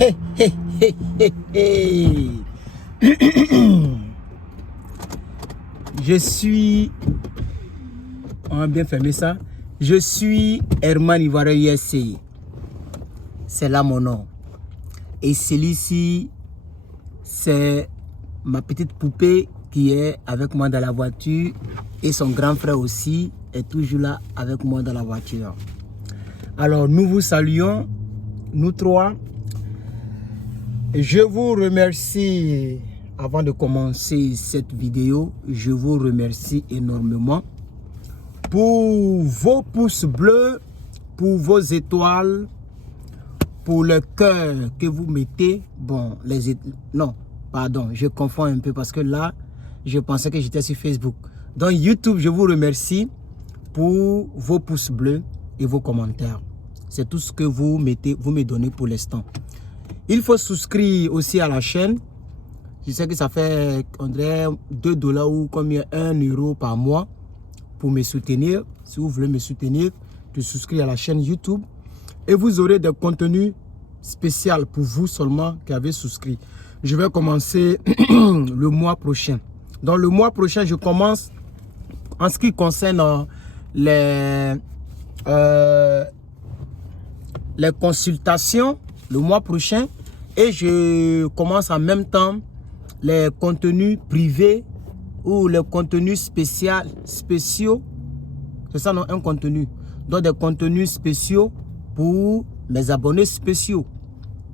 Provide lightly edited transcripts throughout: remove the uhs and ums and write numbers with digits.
Hey, hey, hey, hey, hey. Je suis... On va bien fermer ça. Je suis Herman Ivoirien USA. C'est là mon nom. Et celui-ci, c'est ma petite poupée qui est avec moi dans la voiture. Et son grand frère aussi est toujours là avec moi dans la voiture. Alors, nous vous saluons, nous trois. Je vous remercie, avant de commencer cette vidéo, je vous remercie énormément pour vos pouces bleus, pour vos étoiles, pour le cœur que vous mettez. Bon, non, pardon, je confonds un peu parce que là, je pensais que j'étais sur Facebook. Donc YouTube, je vous remercie pour vos pouces bleus et vos commentaires. C'est tout ce que vous mettez, vous me donnez pour l'instant. Il faut souscrire aussi à la chaîne. Je sais que ça fait, on dirait, $2 ou combien, 1 € par mois pour me soutenir. Si vous voulez me soutenir, de souscrire à la chaîne YouTube. Et vous aurez des contenus spéciaux pour vous seulement qui avez souscrit. Je vais commencer le mois prochain. Dans le mois prochain, je commence en ce qui concerne les consultations le mois prochain. Et je commence en même temps les contenus privés ou les contenus spéciaux. C'est ça, non? Un contenu. Donc des contenus spéciaux pour mes abonnés spéciaux.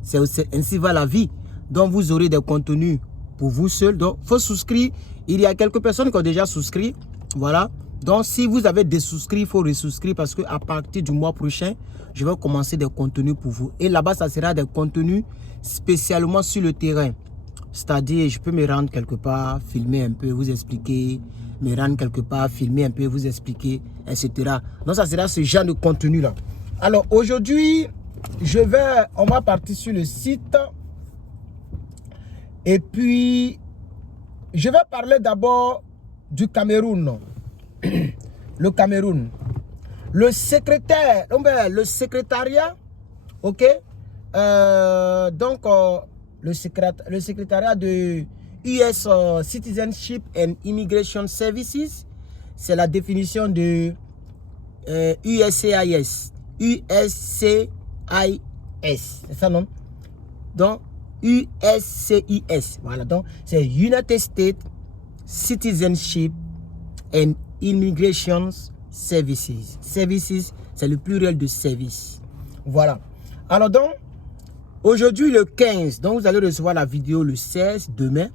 C'est ainsi va la vie. Donc vous aurez des contenus pour vous seuls. Donc il faut souscrire. Il y a quelques personnes qui ont déjà souscrit. Voilà. Donc si vous avez désouscrit, il faut ressouscrire parce qu'à partir du mois prochain, je vais commencer des contenus pour vous. Et là-bas, ça sera des contenus spécialement sur le terrain. C'est-à-dire, je peux me rendre quelque part, filmer un peu, vous expliquer, me rendre quelque part, filmer un peu, vous expliquer, etc. Donc, ça sera ce genre de contenu-là. Alors, aujourd'hui, on va partir sur le site. Et puis, je vais parler d'abord du Cameroun. Le Cameroun. Le secrétariat, ok, le secrétariat de US Citizenship and Immigration Services, c'est la définition de USCIS. USCIS, c'est ça, non? Donc, USCIS, voilà, donc c'est United States Citizenship and Immigration Services. Services, c'est le pluriel de service. Voilà. Alors donc, aujourd'hui le 15, donc vous allez recevoir la vidéo le 16, demain,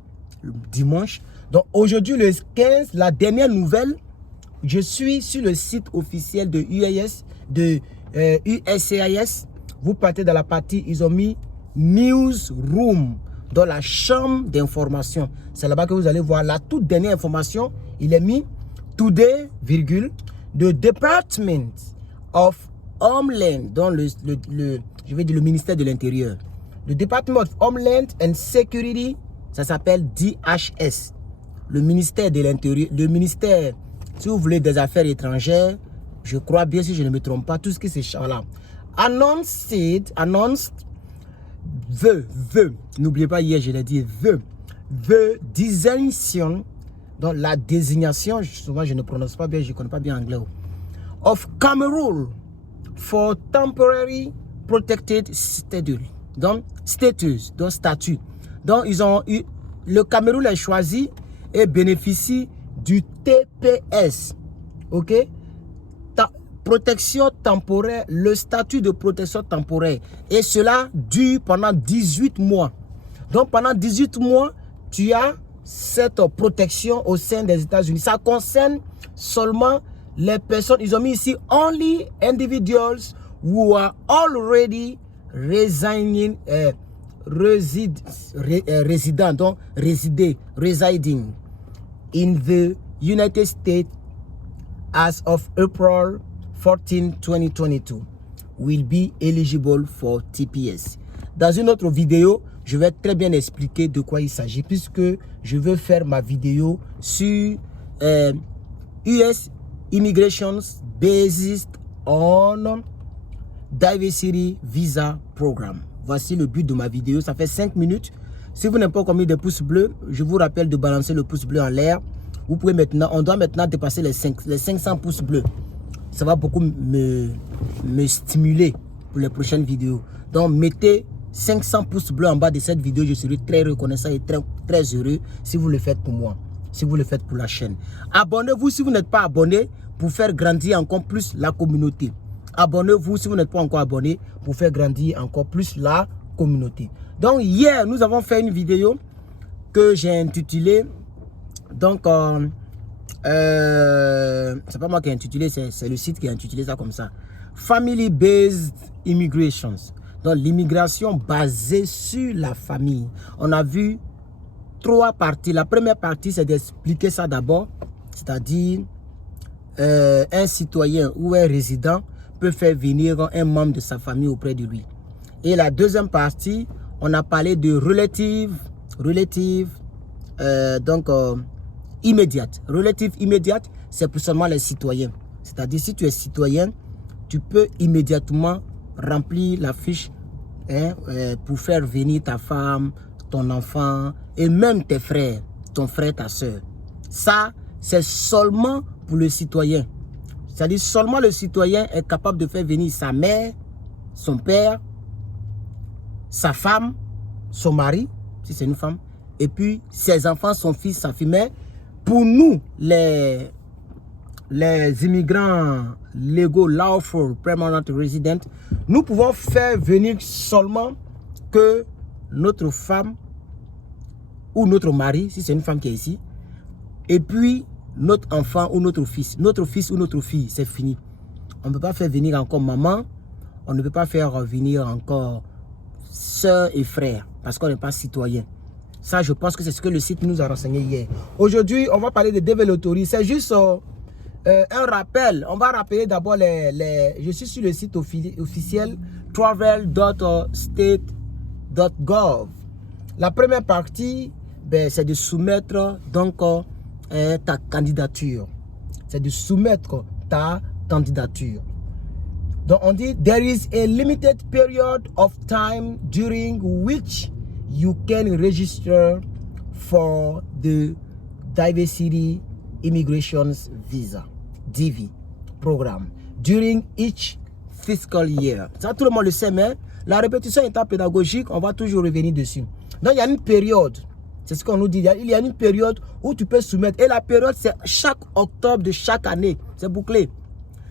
le dimanche. Donc aujourd'hui le 15, la dernière nouvelle, je suis sur le site officiel de USCIS. Vous partez dans la partie, ils ont mis Newsroom, dans la chambre d'information. C'est là-bas que vous allez voir la toute dernière information. Il est mis Today, virgule, the Department of Homeland, dans je vais dire le ministère de l'Intérieur. Le Department of Homeland and Security, ça s'appelle DHS. Le ministère de l'Intérieur, le ministère, si vous voulez, des Affaires étrangères, je crois bien, si je ne me trompe pas, tout ce qui c'est là. Announced, n'oubliez pas, hier je l'ai dit, the designation, donc la désignation, souvent je ne prononce pas bien, je ne connais pas bien anglais, of Cameroon for temporary protected status. Donc status, donc statut. Donc ils ont eu, le Cameroun a choisi et bénéficie du TPS. Ok? Protection temporaire, le statut de protection temporaire. Et cela dure pendant 18 mois. Donc pendant 18 mois, tu as cette protection au sein des États-Unis. Ça concerne seulement les personnes. Ils ont mis ici only individuals who are already residing in the United States as of April 14, 2022 will be eligible for TPS. Dans une autre vidéo, je vais très bien expliquer de quoi il s'agit puisque je veux faire ma vidéo sur US Immigrations based on Diversity Visa Program. Voici le but de ma vidéo. Ça fait 5 minutes. Si vous n'avez pas encore mis de pouces bleus, je vous rappelle de balancer le pouce bleu en l'air. Vous pouvez maintenant, on doit maintenant dépasser les 500 pouces bleus. Ça va beaucoup me stimuler pour les prochaines vidéos. Donc, mettez 500 pouces bleus en bas de cette vidéo. Je serai très reconnaissant et très heureux si vous le faites pour moi, si vous le faites pour la chaîne. Abonnez-vous si vous n'êtes pas abonné pour faire grandir encore plus la communauté. Abonnez-vous si vous n'êtes pas encore abonné pour faire grandir encore plus la communauté. Donc, hier, nous avons fait une vidéo que j'ai intitulée, donc, c'est pas moi qui ai intitulé, c'est le site qui a intitulé ça comme ça. Family Based Immigrations. Donc, l'immigration basée sur la famille. On a vu 3 parties. La première partie, c'est d'expliquer ça d'abord. C'est-à-dire, un citoyen ou un résident peut faire venir un membre de sa famille auprès de lui. Et la deuxième partie, on a parlé de relative immédiate. Relative immédiate, c'est pour seulement les citoyens. C'est-à-dire, si tu es citoyen, tu peux immédiatement remplir la fiche pour faire venir ta femme, ton enfant et même tes frères, ton frère, ta soeur. Ça, c'est seulement pour le citoyen. C'est-à-dire, seulement le citoyen est capable de faire venir sa mère, son père, sa femme, son mari, si c'est une femme, et puis ses enfants, son fils, sa fille. Mais pour nous, les immigrants légaux, lawful permanent resident, nous pouvons faire venir seulement que notre femme ou notre mari, si c'est une femme qui est ici, et puis notre enfant ou notre fils ou notre fille, c'est fini. On ne peut pas faire venir encore maman, on ne peut pas faire venir encore soeur et frère, parce qu'on n'est pas citoyen. Ça, je pense que c'est ce que le site nous a renseigné hier. Aujourd'hui, on va parler de development. C'est juste un rappel. On va rappeler d'abord je suis sur le site officiel travel.state.gov. La première partie, c'est de soumettre donc ta candidature. C'est de soumettre ta candidature. Donc on dit, there is a limited period of time during which you can register for the Diversity Immigration Visa, DV, programme, during each fiscal year. Ça, tout le monde le sait, mais la répétition étant pédagogique, on va toujours revenir dessus. Donc, il y a une période, c'est ce qu'on nous dit, il y a une période où tu peux soumettre. Et la période, c'est chaque octobre de chaque année. C'est bouclé.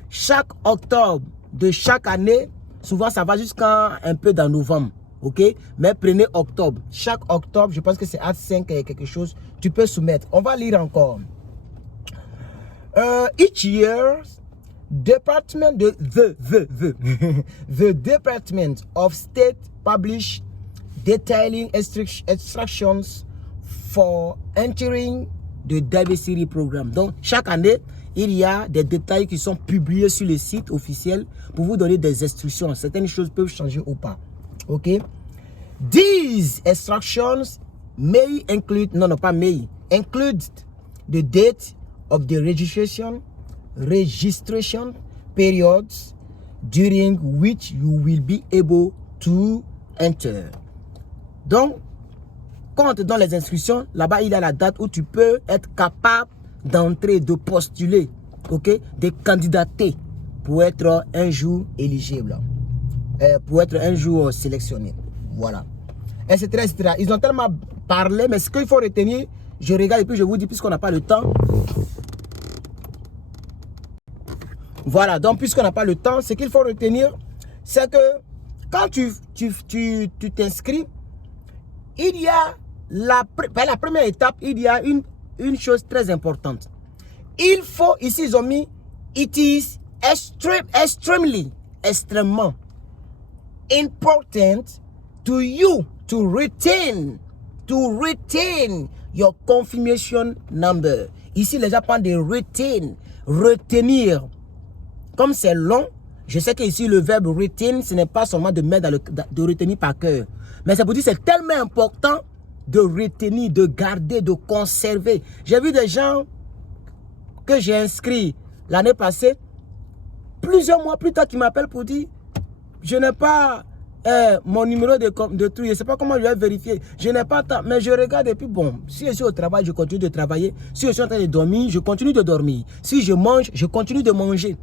Chaque octobre de chaque année, souvent ça va jusqu'à un peu dans novembre, ok? Mais prenez octobre. Chaque octobre, je pense que c'est à 5 et quelque chose, tu peux soumettre. On va lire encore. Each year, the Department of State publish detailing instructions for entering the diversity program. Donc, chaque année, il y a des détails qui sont publiés sur le site officiel pour vous donner des instructions. Certaines choses peuvent changer ou pas. Ok? These instructions may include, include the date of the registration periods during which you will be able to enter. Donc, quand on te donne les instructions, là-bas, il y a la date où tu peux être capable d'entrer, de postuler, ok, de candidater pour être un jour éligible, pour être un jour sélectionné. Voilà. Etc., etc. Ils ont tellement parlé, mais ce qu'il faut retenir, je regarde et puis je vous dis, puisqu'on n'a pas le temps. Voilà, donc puisqu'on n'a pas le temps, ce qu'il faut retenir, c'est que quand tu t'inscris, il y a la première étape, il y a une chose très importante. Il faut, ici ils ont mis, it is extremement important to you to retain your confirmation number. Ici les gens parlent de retenir. Comme c'est long, je sais que ici le verbe retain, ce n'est pas seulement de mettre de retenir par cœur. Mais c'est pour dire que c'est tellement important de retenir, de garder, de conserver. J'ai vu des gens que j'ai inscrits l'année passée, plusieurs mois plus tard, qui m'appellent pour dire je n'ai pas mon numéro de truc, je ne sais pas comment je vais vérifier. Je n'ai pas temps, mais je regarde et puis bon, si je suis au travail, je continue de travailler. Si je suis en train de dormir, je continue de dormir. Si je mange, je continue de manger.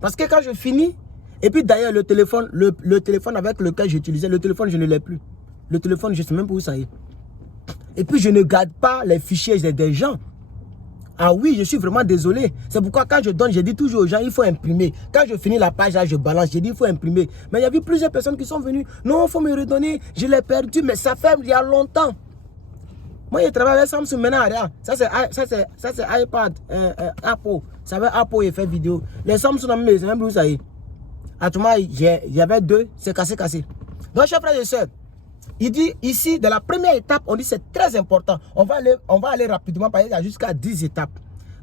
Parce que quand je finis, et puis d'ailleurs le téléphone avec lequel j'utilisais, le téléphone je ne l'ai plus. Le téléphone, je ne sais même pas où ça est. Et puis je ne garde pas les fichiers des gens. Ah oui, je suis vraiment désolé. C'est pourquoi quand je donne, je dis toujours aux gens, il faut imprimer. Quand je finis la page, là, je balance, je dis, il faut imprimer. Mais il y a eu plusieurs personnes qui sont venues. Non, il faut me redonner, je l'ai perdu, mais ça fait il y a longtemps. Moi, je travaille avec Samsung maintenant, regarde. Ça, c'est iPad, Apple. Ça va Apple, il fait vidéo. Les Samsung, c'est même où ça y est. À tout moment, il y avait deux, c'est cassé. Donc, chers frères et sœurs, il dit ici, dans la première étape, on dit c'est très important. On va aller rapidement, parce qu'il y a jusqu'à 10 étapes.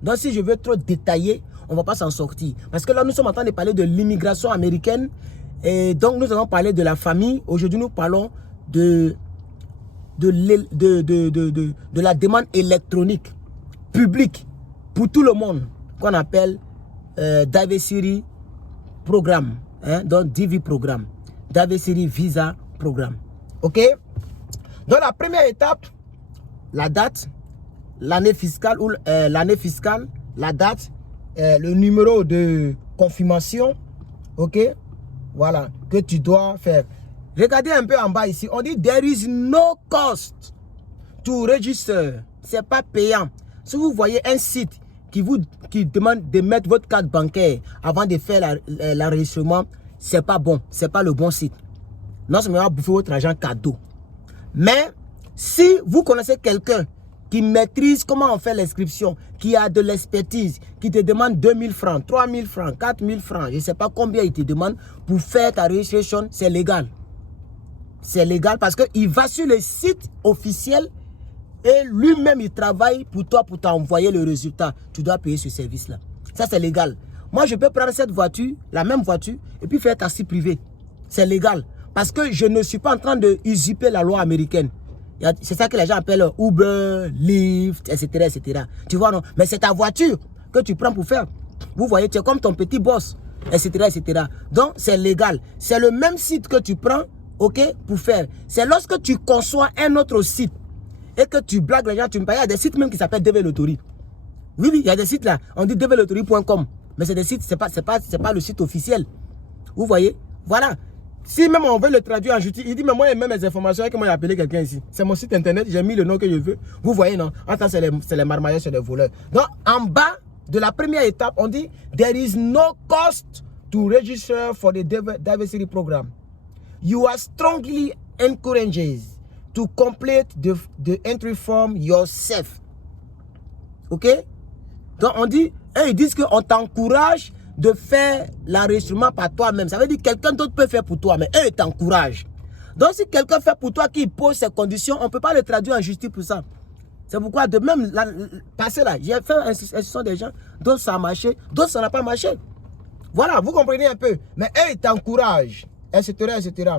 Donc, si je veux trop détailler, on ne va pas s'en sortir. Parce que là, nous sommes en train de parler de l'immigration américaine. Et donc, nous allons parler de la famille. Aujourd'hui, nous parlons de la demande électronique publique pour tout le monde, qu'on appelle Diversity Programme. Donc, DV Programme. Diversity Visa Programme. Ok? Donc la première étape, la date, l'année fiscale, la date, le numéro de confirmation, ok? Voilà, que tu dois faire. Regardez un peu en bas ici, on dit there is no cost to register. C'est pas payant. Si vous voyez un site qui demande de mettre votre carte bancaire avant de faire l'enregistrement, c'est pas bon, c'est pas le bon site. Non seulement va bouffer votre argent cadeau. Mais si vous connaissez quelqu'un qui maîtrise comment on fait l'inscription, qui a de l'expertise, qui te demande 2000 francs, 3000 francs, 4000 francs, je ne sais pas combien il te demande pour faire ta registration, c'est légal. C'est légal parce qu'il va sur le site officiel et lui-même il travaille pour toi pour t'envoyer le résultat. Tu dois payer ce service-là. Ça c'est légal. Moi je peux prendre cette voiture, la même voiture, et puis faire taxi privé. C'est légal. Parce que je ne suis pas en train de usurper la loi américaine. C'est ça que les gens appellent Uber, Lyft, etc., etc. Tu vois, non? Mais c'est ta voiture que tu prends pour faire. Vous voyez, tu es comme ton petit boss, etc., etc. Donc, c'est légal. C'est le même site que tu prends, ok, pour faire. C'est lorsque tu conçois un autre site et que tu blagues les gens, tu me payes. Il y a des sites même qui s'appellent DVLottery. Oui, il y a des sites là. On dit dvlottery.com. Mais c'est des sites, c'est pas le site officiel. Vous voyez? Voilà. Si même on veut le traduire en justice, il dit, mais moi, il y a même les informations que moi, j'ai appelé quelqu'un ici. C'est mon site internet, j'ai mis le nom que je veux. Vous voyez, non? En tant c'est les marmailleurs, c'est les voleurs. Donc, en bas de la première étape, on dit, there is no cost to register for the diversity program. You are strongly encouraged to complete the entry form yourself. Ok? Donc, on dit, et ils disent qu'on t'encourage de faire l'enregistrement par toi-même. Ça veut dire que quelqu'un d'autre peut faire pour toi, mais eux, ils t'encouragent. Donc, si quelqu'un fait pour toi, qui pose ses conditions, on ne peut pas le traduire en justice pour ça. C'est pourquoi, de même, passé là, j'ai fait l'instruction des gens, d'autres ça a marché, d'autres ça n'a pas marché. Voilà, vous comprenez un peu. Mais eux, ils t'encouragent, etc., etc.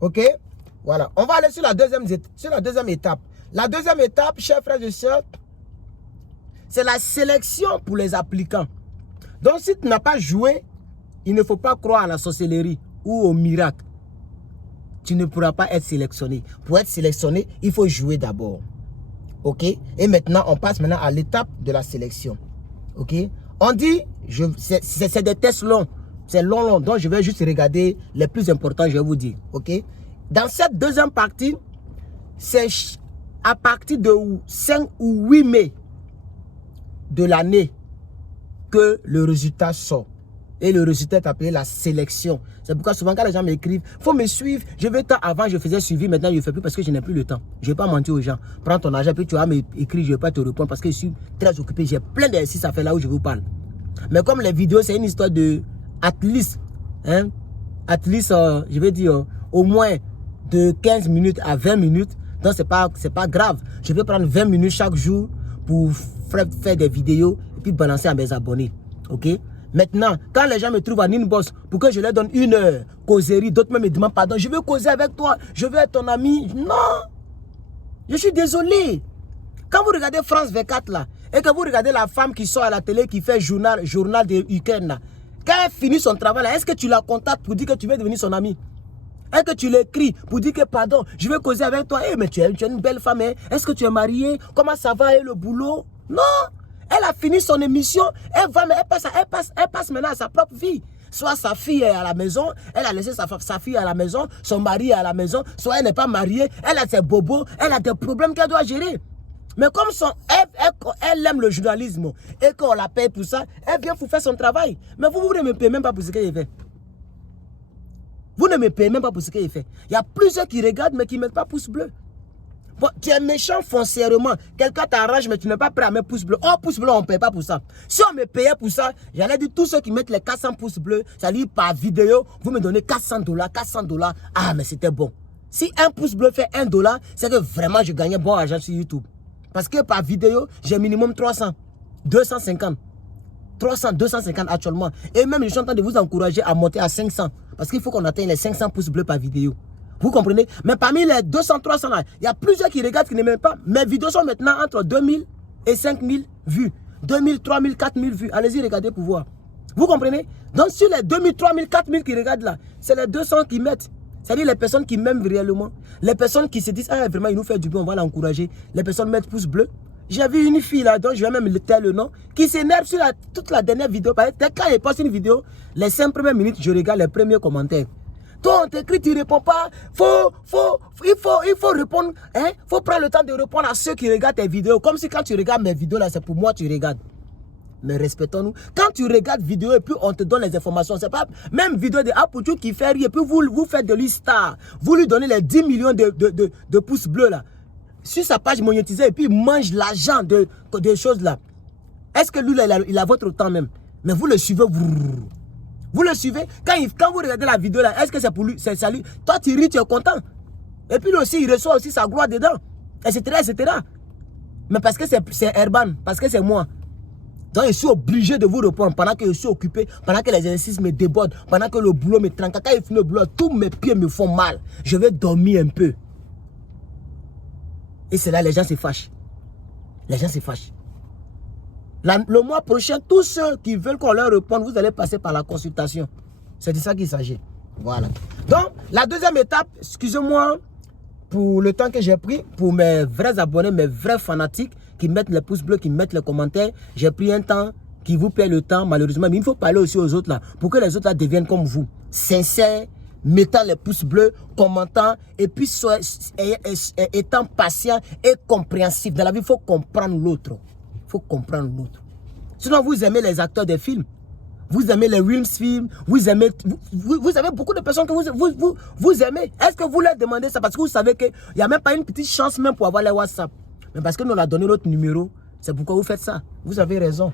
Ok? Voilà. On va aller sur la deuxième étape. La deuxième étape, chers frères et sœurs, c'est la sélection pour les applicants. Donc, si tu n'as pas joué, il ne faut pas croire à la sorcellerie ou au miracle. Tu ne pourras pas être sélectionné. Pour être sélectionné, il faut jouer d'abord. Ok? Et maintenant, on passe maintenant à l'étape de la sélection. Ok? On dit, c'est des tests longs. C'est long. Donc, je vais juste regarder les plus importants, je vais vous dire. Ok? Dans cette deuxième partie, c'est à partir de 5 ou 8 mai de l'année que le résultat sort. Et le résultat est appelé la sélection. C'est pourquoi souvent quand les gens m'écrivent, il faut me suivre. Je veux tant, avant je faisais suivi, maintenant je ne fais plus parce que je n'ai plus le temps. Je ne vais pas mentir aux gens. Prends ton argent, puis tu vas m'écrire, je ne vais pas te répondre parce que je suis très occupé. J'ai plein d'exercices à faire là où je vous parle. Mais comme les vidéos, c'est une histoire de at least, je vais dire au moins de 15 minutes à 20 minutes. Donc c'est pas grave. Je vais prendre 20 minutes chaque jour pour faire des vidéos et puis balancer à mes abonnés. Ok? Maintenant, quand les gens me trouvent en inbox pour que je leur donne 1 heure, causerie, d'autres me demandent pardon, je veux causer avec toi, je veux être ton ami. Non! Je suis désolé. Quand vous regardez France 24 là, et que vous regardez la femme qui sort à la télé, qui fait journal de Ukraine là, Quand elle finit son travail, est-ce que tu la contactes pour dire que tu veux devenir son ami? Est-ce que tu l'écris pour dire que pardon, je veux causer avec toi? Mais tu es une belle femme. Hein? Est-ce que tu es mariée? Comment ça va et le boulot? Non. Elle a fini son émission. Elle passe maintenant à sa propre vie. Soit sa fille est à la maison, elle a laissé sa fille à la maison, son mari est à la maison, soit elle n'est pas mariée, elle a ses bobos, elle a des problèmes qu'elle doit gérer. Mais comme elle aime le journalisme et qu'on la paye pour ça, elle vient pour faire son travail. Mais vous ne me payez même pas pour ce qu'elle fait. Vous ne me payez même pas pour ce qu'elle fait. Il y a plusieurs qui regardent mais qui ne mettent pas pouce bleu. Bon, tu es méchant foncièrement. Quelqu'un t'arrange mais tu n'es pas prêt à mettre pouce bleu. Oh, pouce bleu, on ne paye pas pour ça. Si on me payait pour ça, j'allais dire tous ceux qui mettent les 400 pouces bleus, c'est-à-dire par vidéo, vous me donnez 400 $, 400 $. Ah, mais c'était bon. Si un pouce bleu fait $1, c'est que vraiment je gagnais bon argent sur YouTube. Parce que par vidéo, j'ai minimum 300, 250. 300, 250 actuellement. Et même je suis en train de vous encourager à monter à 500. Parce qu'il faut qu'on atteigne les 500 pouces bleus par vidéo. Vous comprenez? Mais parmi les 200, 300 là, il y a plusieurs qui regardent qui ne m'aiment pas. Mes vidéos sont maintenant entre 2000 et 5000 vues. 2000, 3000, 4000 vues. Allez-y, regardez pour voir. Vous comprenez? Donc sur les 2000, 3000, 4000 qui regardent là, c'est les 200 qui mettent. C'est-à-dire les personnes qui m'aiment réellement. Les personnes qui se disent, ah vraiment, il nous fait du bien, on va l'encourager. Les personnes mettent pouce bleu. J'ai vu une fille là, dont je vais même le taire le nom, qui s'énerve sur toute la dernière vidéo. Quand elle poste une vidéo, les 5 premières minutes, je regarde les premiers commentaires. Toi, on t'écrit, tu ne réponds pas. Il faut répondre. Il faut prendre le temps de répondre à ceux qui regardent tes vidéos. Comme si quand tu regardes mes vidéos là, c'est pour moi que tu regardes. Mais respectons-nous. Quand tu regardes vidéo et puis on te donne les informations, c'est pas même vidéo de Apoutou qui fait rire et puis vous faites de lui star. Vous lui donnez les 10 millions de pouces bleus là. Sur sa page monétisée et puis il mange l'argent de choses là. Est-ce que lui là, il a votre temps même? Mais vous le suivez. Vous le suivez. Quand vous regardez la vidéo là, est-ce que c'est pour lui? C'est salut. Toi tu ris, tu es content. Et puis lui aussi, il reçoit aussi sa gloire dedans. Etc. etc. Mais parce que c'est Herban, parce que c'est moi. Donc je suis obligé de vous répondre pendant que je suis occupé, pendant que les exercices me débordent, pendant que le boulot me tranque. Quand il finit le boulot, tous mes pieds me font mal. Je vais dormir un peu. Et c'est là les gens se fâchent. Les gens se fâchent. Le mois prochain, tous ceux qui veulent qu'on leur réponde, vous allez passer par la consultation. C'est de ça qu'il s'agit. Voilà. Donc, la deuxième étape, excusez-moi pour le temps que j'ai pris, pour mes vrais abonnés, mes vrais fanatiques, qui mettent les pouces bleus, qui mettent les commentaires. J'ai pris un temps qui vous paie le temps, malheureusement. Mais il faut parler aussi aux autres là, pour que les autres là deviennent comme vous. Sincères, mettant les pouces bleus, commentant, et puis étant patient et compréhensif. Dans la vie, il faut comprendre l'autre. Il faut comprendre l'autre. Sinon, vous aimez les acteurs des films. Vous aimez les Wilms films. Vous aimez beaucoup de personnes que vous aimez. Est-ce que vous leur demandez ça? Parce que vous savez qu'il n'y a même pas une petite chance même pour avoir les WhatsApp. Mais parce que nous, on a donné notre numéro. C'est pourquoi vous faites ça. Vous avez raison.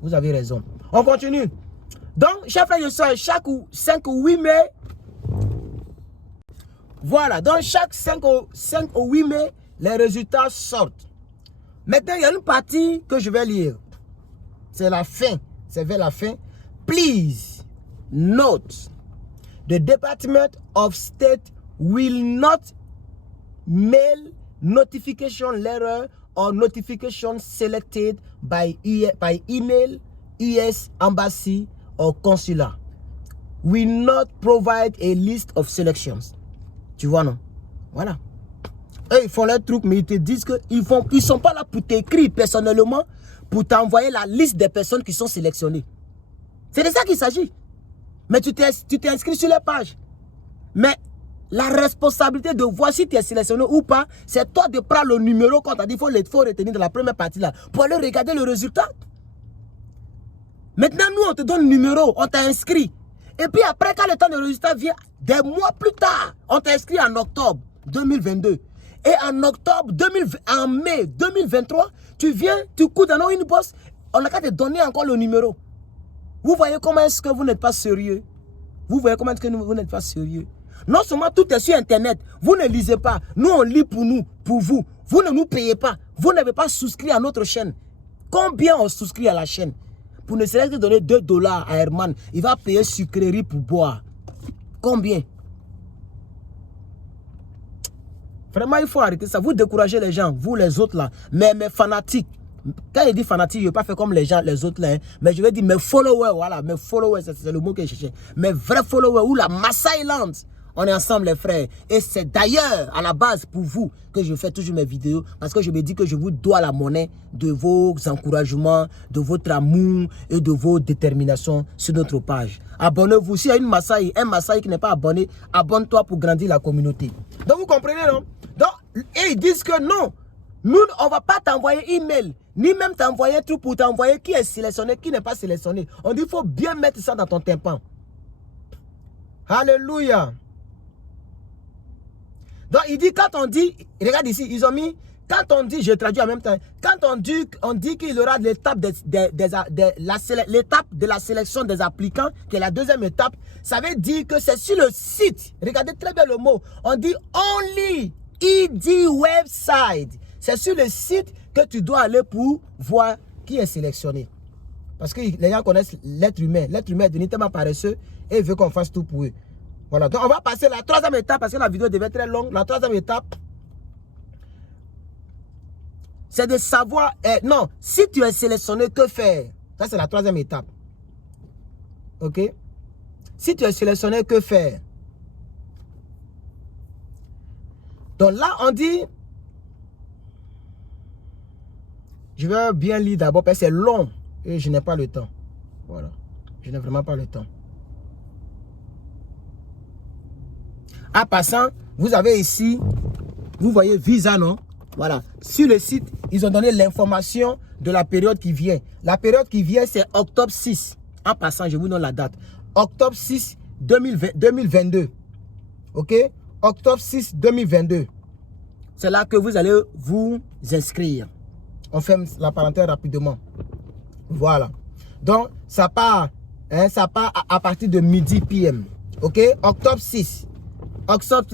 Vous avez raison. On continue. Donc, chers frères et sœurs, chaque 5 ou 8 mai, voilà, donc chaque 5 ou 8 mai, les résultats sortent. Maintenant, il y a une partie que je vais lire. C'est la fin. C'est vers la fin. Please note, the Department of State will not mail notification letter or notification selected by email, US embassy or consular. Will not provide a list of selections. Tu vois, non? Voilà. Eux, ils font leur truc, mais ils te disent qu'ils ne sont pas là pour t'écrire personnellement, pour t'envoyer la liste des personnes qui sont sélectionnées. C'est de ça qu'il s'agit. Mais tu t'es inscrit sur les pages. Mais la responsabilité de voir si tu es sélectionné ou pas, c'est toi de prendre le numéro qu'on t'a dit, il faut retenir de la première partie là, pour aller regarder le résultat. Maintenant, nous, on te donne le numéro, on t'a inscrit. Et puis après, quand le temps de résultat vient, des mois plus tard, on t'a inscrit en octobre 2022. Et en mai 2023, tu viens, tu cours dans une bosse, on a qu'à te donner encore le numéro. Vous voyez comment est-ce que vous n'êtes pas sérieux? Vous voyez comment est-ce que vous n'êtes pas sérieux? Non seulement tout est sur Internet, vous ne lisez pas. Nous, on lit pour nous, pour vous. Vous ne nous payez pas. Vous n'avez pas souscrit à notre chaîne. Combien on souscrit à la chaîne? Pour ne serait-ce que donner $2 à Herman, il va payer sucrerie pour boire. Combien? Vraiment, il faut arrêter ça. Vous découragez les gens, vous les autres là. Mais mes fanatiques, Quand il dit fanatique, je ne vais pas faire comme les gens, les autres là, hein, mais je vais dire mes followers, voilà, mes followers, c'est le mot que je cherchais. Mes vrais followers, ou la Maasai Land. On est ensemble les frères. Et c'est d'ailleurs à la base pour vous que je fais toujours mes vidéos. Parce que je me dis que je vous dois la monnaie de vos encouragements, de votre amour et de vos déterminations sur notre page. Abonnez-vous. S'il y a une Maasai, un Maasai qui n'est pas abonné, abonne-toi pour grandir la communauté. Donc vous comprenez, non? Donc, et ils disent que non. Nous, on ne va pas t'envoyer email, ni même t'envoyer un truc pour t'envoyer qui est sélectionné, qui n'est pas sélectionné. On dit qu'il faut bien mettre ça dans ton tympan. Alléluia. Donc, il dit, quand on dit, regarde ici, ils ont mis, quand on dit, je traduis en même temps, quand on dit qu'il y aura l'étape de la sélection des applicants, qui est la deuxième étape, ça veut dire que c'est sur le site. Regardez très bien le mot. On dit only ED website. C'est sur le site que tu dois aller pour voir qui est sélectionné. Parce que les gens connaissent l'être humain. L'être humain est devenu tellement paresseux et il veut qu'on fasse tout pour eux. Voilà, donc on va passer à la troisième étape parce que la vidéo devait être très longue. La troisième étape, c'est de savoir, non, si tu es sélectionné, que faire? Ça, c'est la troisième étape. Ok? Si tu es sélectionné, que faire? Donc là, on dit, je vais bien lire d'abord parce que c'est long et je n'ai pas le temps. Voilà, je n'ai vraiment pas le temps. En passant, vous avez ici, vous voyez visa, non? Voilà. Sur le site, ils ont donné l'information de la période qui vient. La période qui vient, c'est octobre 6. En passant, je vous donne la date. Octobre 6, 2022. OK? Octobre 6, 2022. C'est là que vous allez vous inscrire. On ferme la parenthèse rapidement. Voilà. Donc, ça part, hein, à partir de midi PM. OK? Octobre 6. Octobre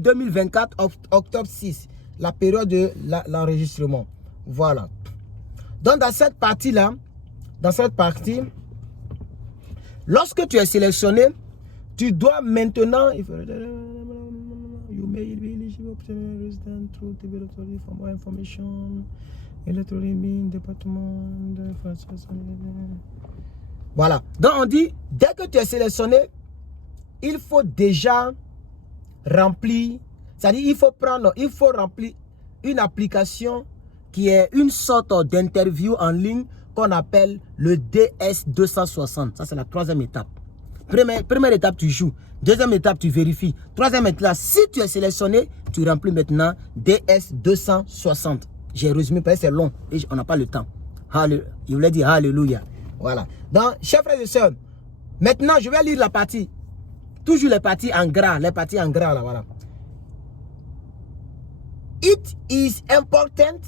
2024, octobre 6, la période de l'enregistrement. Voilà. Donc, dans cette partie-là, lorsque tu es sélectionné, tu dois maintenant... Voilà. Donc, on dit, dès que tu es sélectionné, il faut déjà... remplir, c'est-à-dire il faut remplir une application qui est une sorte d'interview en ligne qu'on appelle le DS260. Ça, c'est la troisième étape. Première étape, tu joues. Deuxième étape, tu vérifies. Troisième étape, si tu es sélectionné, tu remplis maintenant DS260. J'ai résumé parce que c'est long et on n'a pas le temps. Il voulait dire Alléluia. Voilà. Donc, chers frères et sœurs, maintenant, je vais lire la partie. Toujours les parties en gras, là, voilà. It is important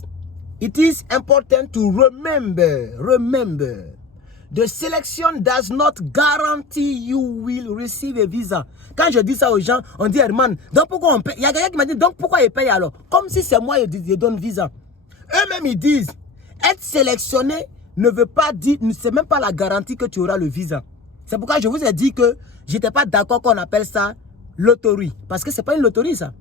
to remember. The selection does not guarantee you will receive a visa. Quand je dis ça aux gens, on dit Herman, donc pourquoi on paye? Il y a quelqu'un qui m'a dit, donc pourquoi ils payent alors? Comme si c'est moi qui donne visa. Eux-mêmes, ils disent, être sélectionné ne veut pas dire, c'est même pas la garantie que tu auras le visa. C'est pourquoi je vous ai dit que je n'étais pas d'accord qu'on appelle ça loterie. Parce que ce n'est pas une loterie, ça.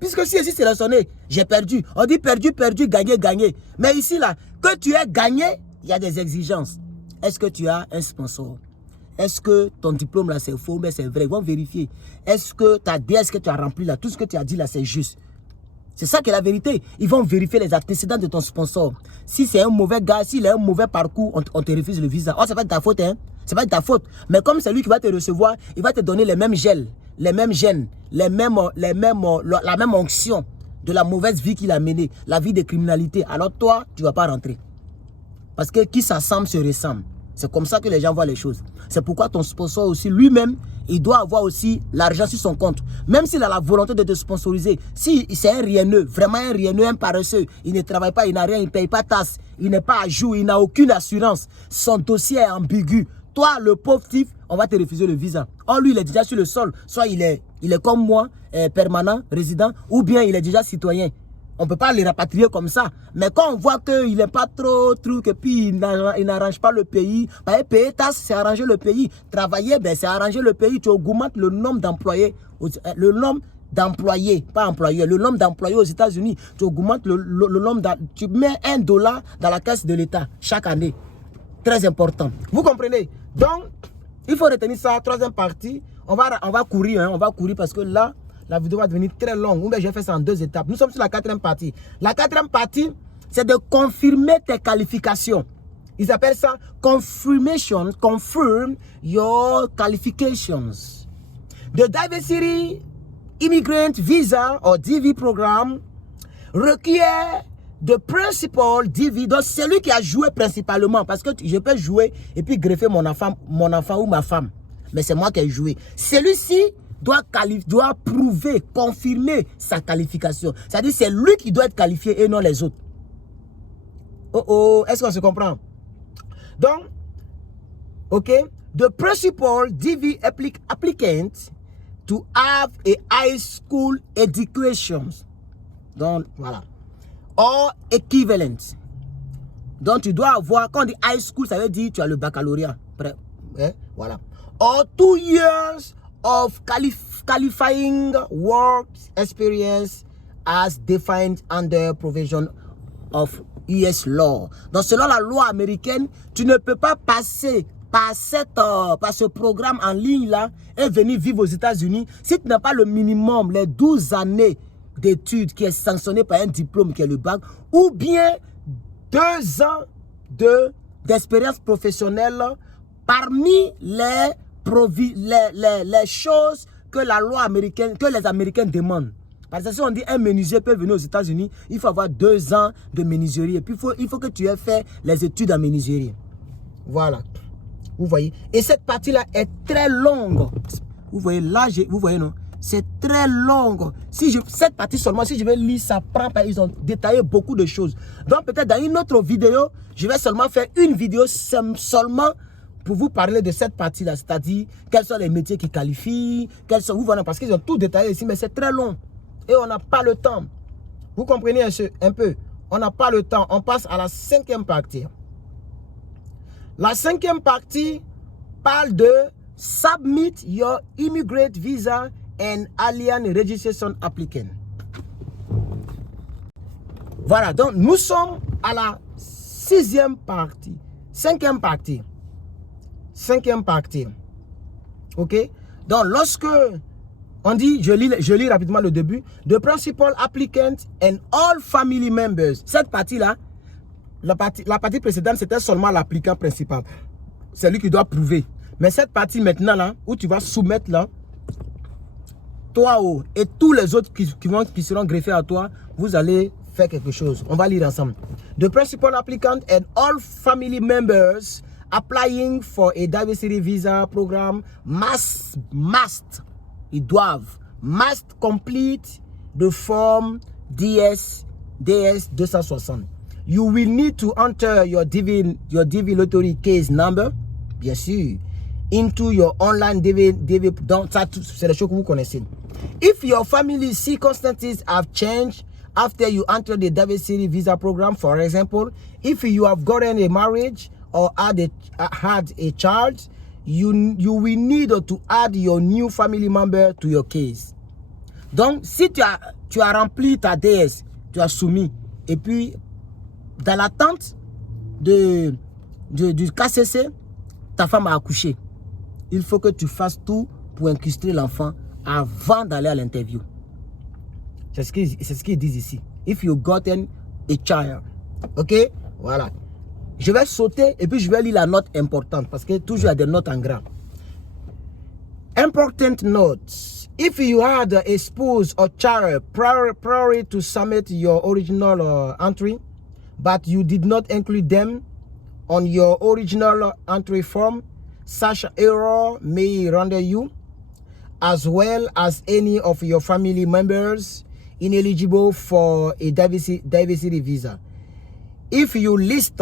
Puisque si c'est sélectionné, j'ai perdu. On dit perdu, gagné, gagné. Mais ici, là, que tu aies gagné, il y a des exigences. Est-ce que tu as un sponsor? Est-ce que ton diplôme, là, c'est faux, mais c'est vrai? Ils vont vérifier. Est-ce que ta DS que tu as rempli, là, tout ce que tu as dit, là, c'est juste? C'est ça qui est la vérité. Ils vont vérifier les antécédents de ton sponsor. Si c'est un mauvais gars, s'il a un mauvais parcours, on te refuse le visa. Oh, c'est pas de ta faute, hein? C'est pas de ta faute. Mais comme c'est lui qui va te recevoir, il va te donner les mêmes gels, les mêmes gènes, la même onction de la mauvaise vie qu'il a menée, la vie de criminalité. Alors toi, tu ne vas pas rentrer. Parce que qui s'assemble se ressemble. C'est comme ça que les gens voient les choses. C'est pourquoi ton sponsor aussi, lui-même, il doit avoir aussi l'argent sur son compte. Même s'il a la volonté de te sponsoriser. Si c'est un rienneux, vraiment un rienneux, un paresseux, il ne travaille pas, il n'a rien, il ne paye pas tasse, il n'est pas à jour, il n'a aucune assurance. Son dossier est ambigu. Toi, le pauvre type, on va te refuser le visa. Or, lui, il est déjà sur le sol. Soit il est comme moi, permanent, résident, ou bien il est déjà citoyen. On ne peut pas les rapatrier comme ça. Mais quand on voit qu'il n'est pas trop truc, et puis il n'arrange pas le pays, payer tasse, c'est arranger le pays. Travailler, ben, c'est arranger le pays. Tu augmentes le nombre d'employés, le nombre d'employés, pas employés, le nombre d'employés aux États-Unis, tu augmentes le nombre, tu mets $1 dans la caisse de l'État chaque année. Très important. Vous comprenez? Donc, il faut retenir ça. Troisième partie, on va courir, hein, on va courir parce que là, la vidéo va devenir très longue. Ou bien j'ai fait ça en 2 étapes. Nous sommes sur la 4e partie. La 4e partie, c'est de confirmer tes qualifications. Ils appellent ça confirmation, confirm your qualifications. The Diversity Immigrant Visa or DV Program requiert de principal DV. Donc c'est lui qui a joué principalement parce que je peux jouer et puis greffer mon enfant ou ma femme. Mais c'est moi qui ai joué. Celui-ci doit prouver, confirmer sa qualification. C'est-à-dire c'est lui qui doit être qualifié et non les autres. Est-ce qu'on se comprend? Donc, ok, the principal DV applicant to have a high school education. Donc, voilà. Or equivalent. Donc, tu dois avoir, quand on dit high school, ça veut dire tu as le baccalauréat. Voilà. Or 2 years of qualifying work experience as defined under provision of US law. Donc, selon la loi américaine, tu ne peux pas passer par ce programme en ligne là et venir vivre aux États-Unis si tu n'as pas le minimum, les 12 années d'études qui est sanctionné par un diplôme qui est le bac, ou bien 2 ans d'expérience professionnelle parmi les choses que la loi américaine, que les Américains demandent. Parce que si on dit un menuisier peut venir aux États-Unis, il faut avoir 2 ans de menuiserie. Et puis il faut que tu aies fait les études en menuiserie. Voilà. Vous voyez. Et cette partie-là est très longue. Vous voyez là, vous voyez non? C'est très longue. Cette partie seulement, si je vais lire, ça prend pas. Ils ont détaillé beaucoup de choses. Donc peut-être dans une autre vidéo, je vais seulement faire une vidéo seulement pour vous parler de cette partie-là. C'est-à-dire, quels sont les métiers qui qualifient, vous voyez, parce qu'ils ont tout détaillé ici, mais c'est très long. Et on n'a pas le temps. Vous comprenez un peu? On n'a pas le temps. On passe à la 5e partie. La 5e partie parle de Submit your immigrant visa and alien registration applicant. Voilà, donc nous sommes à la 6e partie. 5e partie. 5e partie. Ok? Donc lorsque on dit, je lis rapidement le début. The principal applicant and all family members. Cette partie-là, la partie précédente, c'était seulement l'applicant principal. C'est lui qui doit prouver. Mais cette partie maintenant, là, où tu vas soumettre, là, toi et tous les autres qui seront greffés à toi, vous allez faire quelque chose. On va lire ensemble. The principal applicant and all family members applying for a diversity visa program must complete the form DS 260. You will need to enter your DV lottery case number, bien sûr, into your online DV. Donc ça, c'est les choses que vous connaissez. If your family circumstances have changed after you enter the diversity visa program, for example, if you have gotten a marriage or had a child, you will need to add your new family member to your case. Donc, si tu as rempli ta DS, tu as soumis, et puis, dans l'attente du KCC, ta femme a accouché. Il faut que tu fasses tout pour incruster l'enfant avant d'aller à l'interview. C'est ce qu'ils disent ici. If you gotten a child. Ok? Voilà. Je vais sauter et puis je vais lire la note importante parce que toujours il y a des notes en gras. Important notes. If you had a spouse or child prior to submit your original entry, but you did not include them on your original entry form, such error may render you, as well as any of your family members, ineligible for a diversity visa. If you list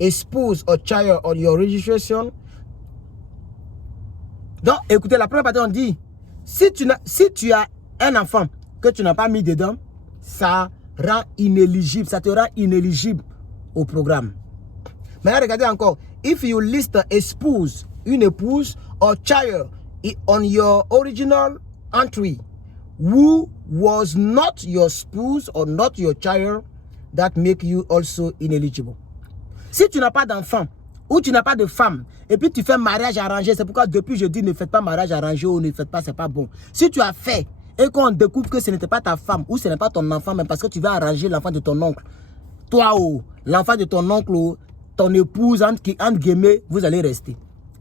a spouse or child on your registration. Donc, écoutez, la première partie, on dit, si tu as un enfant que tu n'as pas mis dedans, ça rend inéligible, ça te rend inéligible au programme. Maintenant, regardez encore. If you list a spouse, une épouse, or child, on your original entry who was not your spouse or not your child that make you also ineligible. Si tu n'as pas d'enfant ou tu n'as pas de femme et puis tu fais mariage arrangé, c'est pourquoi depuis je dis ne faites pas mariage arrangé ou ne faites pas, c'est pas bon. Si tu as fait et qu'on découvre que ce n'était pas ta femme ou ce n'est pas ton enfant, mais parce que tu vas arranger l'enfant de ton oncle, toi ou l'enfant de ton oncle ou ton épouse, entre guillemets, vous allez rester.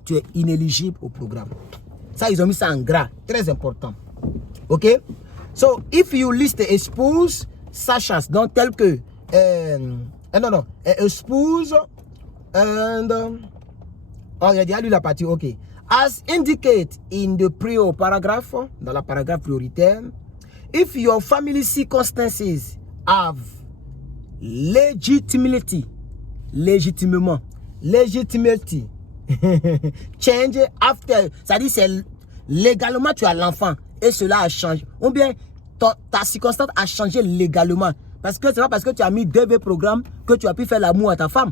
Tu es inéligible au programme. Ça, ils ont mis ça en gras. Très important. OK? So, if you list a spouse, such as, donc tel que, a spouse, and, oh, il y a lu la partie, OK. As indicated in the prior paragraph, dans la paragraphe prioritaire, if your family circumstances have légitimement, change after, c'est-à-dire c'est légalement tu as l'enfant et cela a changé, ou bien ta circonstance a changé légalement, parce que c'est pas parce que tu as mis DV programme que tu as pu faire l'amour à ta femme.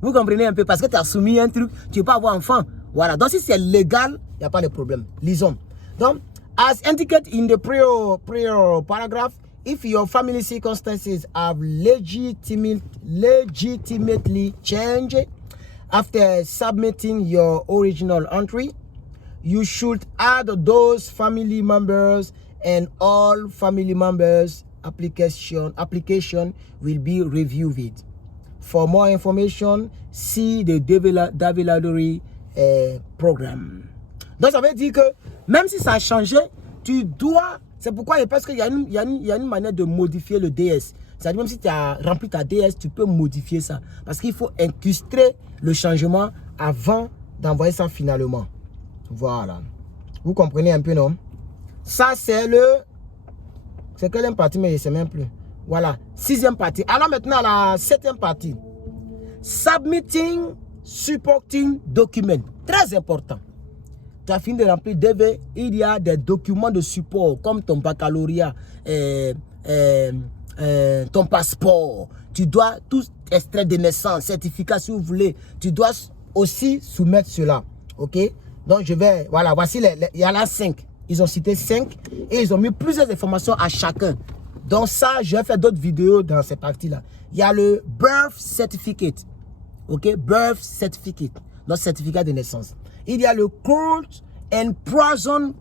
Vous comprenez un peu, parce que tu as soumis un truc, tu peux pas avoir enfant. Voilà, donc si c'est légal, il n'y a pas de problème. Lisons. Donc, as indicated in the prior paragraph, if your family circumstances have legitimately changed after submitting your original entry, you should add those family members, and all family members application will be reviewed. For more information, see the Davilary programme. Donc ça veut dire que même si ça a changé, tu dois, c'est pourquoi parce qu'il y a une manière de modifier le DS. C'est-à-dire même si tu as rempli ta DS, tu peux modifier ça. Parce qu'il faut incruster le changement avant d'envoyer ça finalement. Voilà. Vous comprenez un peu, non? Ça c'est le... C'est quelle partie, mais je ne sais même plus. Voilà, 6e partie. Alors maintenant, la 7e partie. Submitting supporting document. Très important. Tu as fini de remplir DV, il y a des documents de support comme ton baccalauréat, ton passeport. Tu dois tout extrait de naissance, certificat si vous voulez. Tu dois aussi soumettre cela. Ok? Donc je vais, voilà, voici, il y en a 5. Ils ont cité 5 et ils ont mis plusieurs informations à chacun. Donc ça, je vais faire d'autres vidéos dans cette partie-là. Il y a le birth certificate. Ok, birth certificate. Notre certificat de naissance. Il y a le court and prison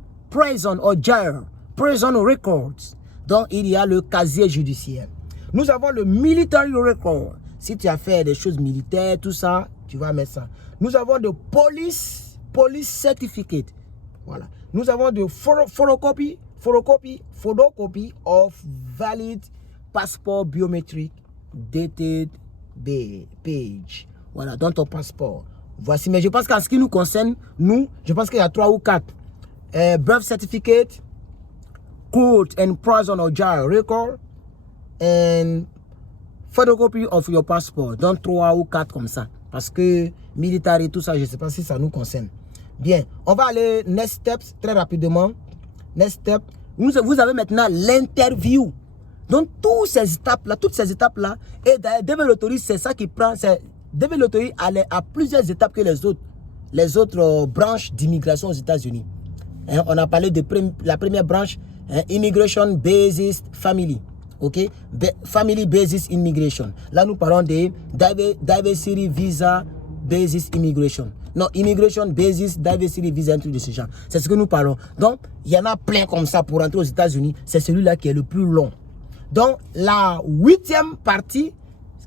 or jail. Prison records. Donc il y a le casier judiciaire. Nous avons le military record. Si tu as fait des choses militaires, tout ça, tu vas mettre ça. Nous avons le police certificate. Voilà. Nous avons de photocopy of valid passport biometric dated page. Voilà, dans ton passeport. Voici, mais je pense qu'en ce qui nous concerne, nous, je pense qu'il y a 3 ou 4. Birth certificate, court and prison or jail record, and photocopy of your passport. Donc 3 ou 4 comme ça. Parce que militaire et tout ça, je ne sais pas si ça nous concerne. Bien, on va aller next steps très rapidement. Next step, vous avez maintenant l'interview. Donc toutes ces étapes-là, et d'ailleurs DV c'est ça qui prend, DV a plusieurs étapes que les autres branches d'immigration aux États-Unis. Hein, on a parlé de la première branche, hein, Immigration Basis Family. Ok, Family Basis Immigration. Là, nous parlons de Diversity Visa Basis Immigration. Non, Immigration Basis Diversity Visa, un truc de ce genre. C'est ce que nous parlons. Donc, il y en a plein comme ça pour entrer aux États-Unis. C'est celui-là qui est le plus long. Donc, la 8e partie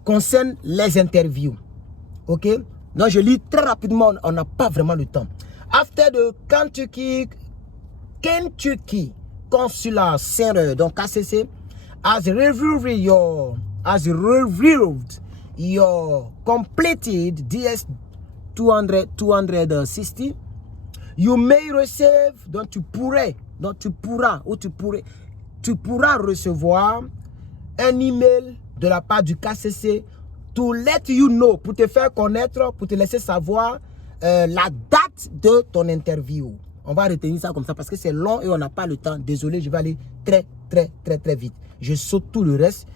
concerne les interviews. Ok? Donc, je lis très rapidement. On n'a pas vraiment le temps. After the Kentucky Consular Center, donc KCC, has reviewed your completed DS 260, you may receive, donc tu pourras recevoir un email de la part du KCC to let you know, pour te faire connaître, pour te laisser savoir la date de ton interview. On va retenir ça comme ça parce que c'est long et on n'a pas le temps. Désolé, je vais aller très vite. Je saute tout le reste.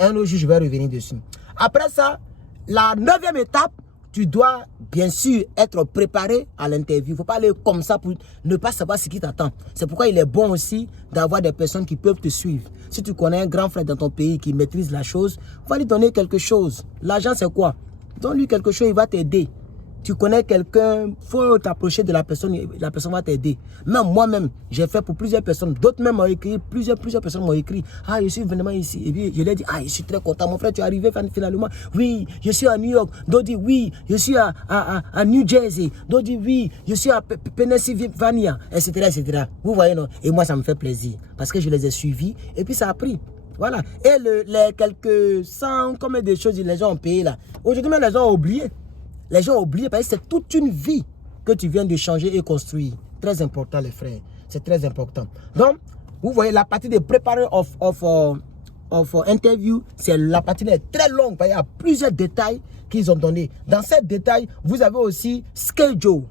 Un autre jour, je vais revenir dessus. Après ça, la 9e étape, tu dois bien sûr être préparé à l'interview. Il ne faut pas aller comme ça pour ne pas savoir ce qui t'attend. C'est pourquoi il est bon aussi d'avoir des personnes qui peuvent te suivre. Si tu connais un grand frère dans ton pays qui maîtrise la chose, va lui donner quelque chose. L'argent, c'est quoi? Donne-lui quelque chose, il va t'aider. Tu connais quelqu'un, il faut t'approcher de la personne va t'aider. Même moi-même, j'ai fait pour plusieurs personnes. D'autres même m'ont écrit, plusieurs personnes m'ont écrit. Ah, je suis vraiment ici. Et puis, je leur ai dit, ah, je suis très content. Mon frère, tu es arrivé finalement. Oui, je suis à New York. D'autres disent, oui, je suis à New Jersey. D'autres disent, oui, je suis à Pennsylvania, etc., etc. Vous voyez, non? Et moi, ça me fait plaisir. Parce que je les ai suivis. Et puis, ça a pris. Voilà. Et les quelques 100, combien de choses les gens ont payé là. Aujourd'hui, même les gens ont oublié. Les gens ont oublié parce que c'est toute une vie que tu viens de changer et construire. Très important, les frères. C'est très important. Donc, vous voyez, la partie de préparer of interview, c'est la partie est très longue. Il y a plusieurs détails qu'ils ont donnés. Dans ces détails, vous avez aussi schedule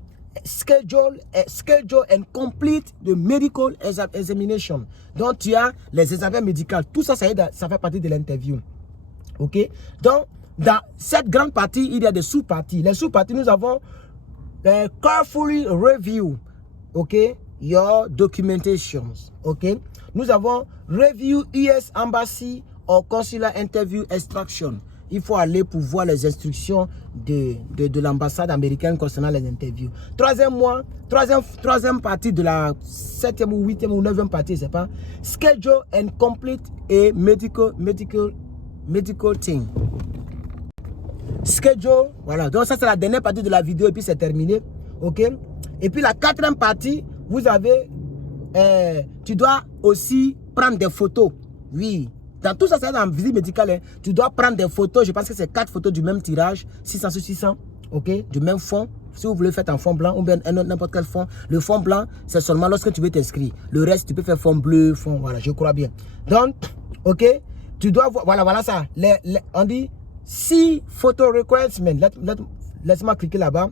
and complete the medical examination. Donc, tu as les examens médicaux. Tout ça, ça fait partie de l'interview. OK? Donc, dans cette grande partie, il y a des sous-parties. Les sous-parties, nous avons carefully review, OK, your documentations, OK. Nous avons review US Embassy or Consular Interview Instruction. Il faut aller pour voir les instructions de l'ambassade américaine concernant les interviews. Troisième partie de la 7e ou 8e ou 9e partie, c'est pas schedule and complete a medical thing. Schedule, voilà. Donc ça c'est la dernière partie de la vidéo et puis c'est terminé, ok. Et puis la 4e partie, vous avez, tu dois aussi prendre des photos, oui. Dans tout ça, c'est dans la visite médicale, hein. Tu dois prendre des photos, je pense que c'est 4 photos du même tirage, 600 sur 600, ok, du même fond. Si vous voulez faire un fond blanc ou bien n'importe quel fond, le fond blanc, c'est seulement lorsque tu veux t'inscrire. Le reste, tu peux faire fond bleu, fond, voilà, je crois bien. Donc, ok, tu dois voir, voilà ça, on dit, si photo requirement, laisse-moi cliquer là-bas.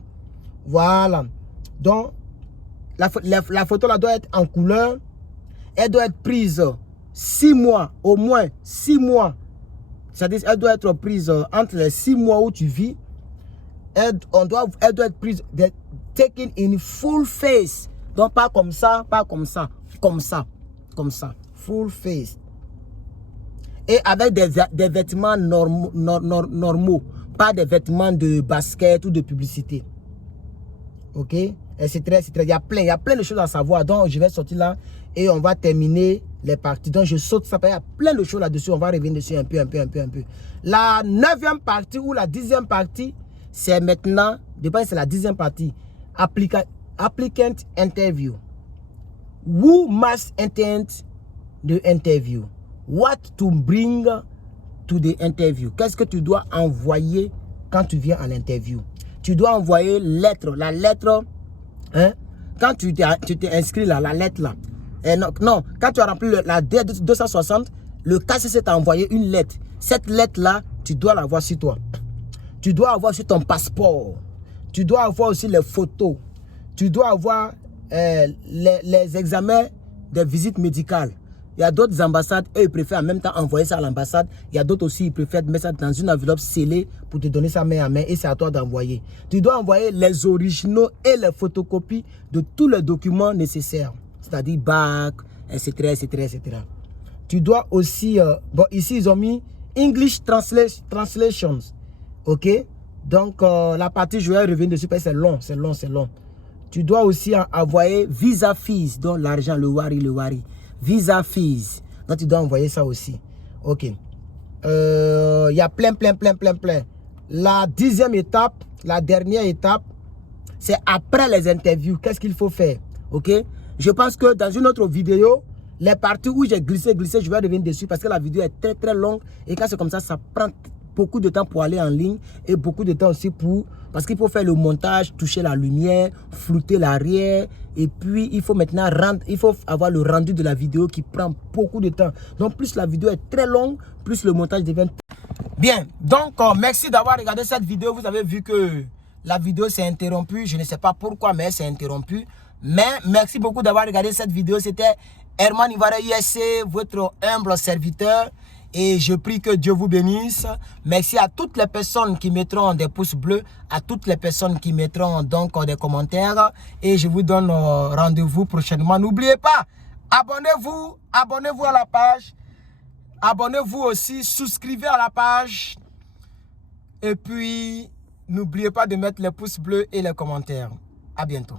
Voilà. Donc, la photo là doit être en couleur. Elle doit être prise 6 mois, au moins 6 mois. C'est-à-dire, elle doit être prise entre les 6 mois où tu vis. Elle doit être prise, taken in full face. Donc, pas comme ça, comme ça. Full face. Et avec des vêtements normaux, pas des vêtements de basket ou de publicité. Ok? Etc. Il y a plein de choses à savoir. Donc, je vais sortir là et on va terminer les parties. Donc, je saute ça. Il y a plein de choses là-dessus. On va revenir dessus un peu. La 9e partie ou la 10e partie, c'est maintenant, je pense que c'est la 10e partie. Applicant interview. Who must attend the interview? What to bring to the interview? Qu'est-ce que tu dois envoyer quand tu viens à l'interview? Tu dois envoyer la lettre, hein? Quand tu t'es inscrit là, la lettre là. Non, quand tu as rempli la D260, le KCC t'a envoyé une lettre. Cette lettre là, tu dois l'avoir sur toi. Tu dois avoir sur ton passeport. Tu dois avoir aussi les photos. Tu dois avoir les examens des visites médicales. Il y a d'autres ambassades, eux, ils préfèrent en même temps envoyer ça à l'ambassade. Il y a d'autres aussi, ils préfèrent mettre ça dans une enveloppe scellée pour te donner ça main à main et c'est à toi d'envoyer. Tu dois envoyer les originaux et les photocopies de tous les documents nécessaires, c'est-à-dire BAC, etc. Tu dois aussi, bon, ici, ils ont mis English Translations, ok? Donc, la partie, je vais revenir dessus parce que c'est long. Tu dois aussi envoyer visa fees, donc l'argent, le wari. Visa fees. Donc, tu dois envoyer ça aussi. OK. Il y a plein. La 10e étape, la dernière étape, c'est après les interviews. Qu'est-ce qu'il faut faire? OK. Je pense que dans une autre vidéo, les parties où j'ai glissé, je vais revenir dessus parce que la vidéo est très longue. Et quand c'est comme ça, ça prend beaucoup de temps pour aller en ligne et beaucoup de temps aussi parce qu'il faut faire le montage, toucher la lumière, flouter l'arrière et puis il faut maintenant avoir le rendu de la vidéo qui prend beaucoup de temps. Donc plus la vidéo est très longue, plus le montage devient bien. Donc merci d'avoir regardé cette vidéo. Vous avez vu que la vidéo s'est interrompue. Je ne sais pas pourquoi, mais elle s'est interrompue. Mais merci beaucoup d'avoir regardé cette vidéo. C'était Herman Ivoire USA, votre humble serviteur. Et je prie que Dieu vous bénisse. Merci à toutes les personnes qui mettront des pouces bleus, à toutes les personnes qui mettront donc des commentaires. Et je vous donne rendez-vous prochainement. N'oubliez pas, abonnez-vous à la page. Abonnez-vous aussi, souscrivez à la page. Et puis, n'oubliez pas de mettre les pouces bleus et les commentaires. À bientôt.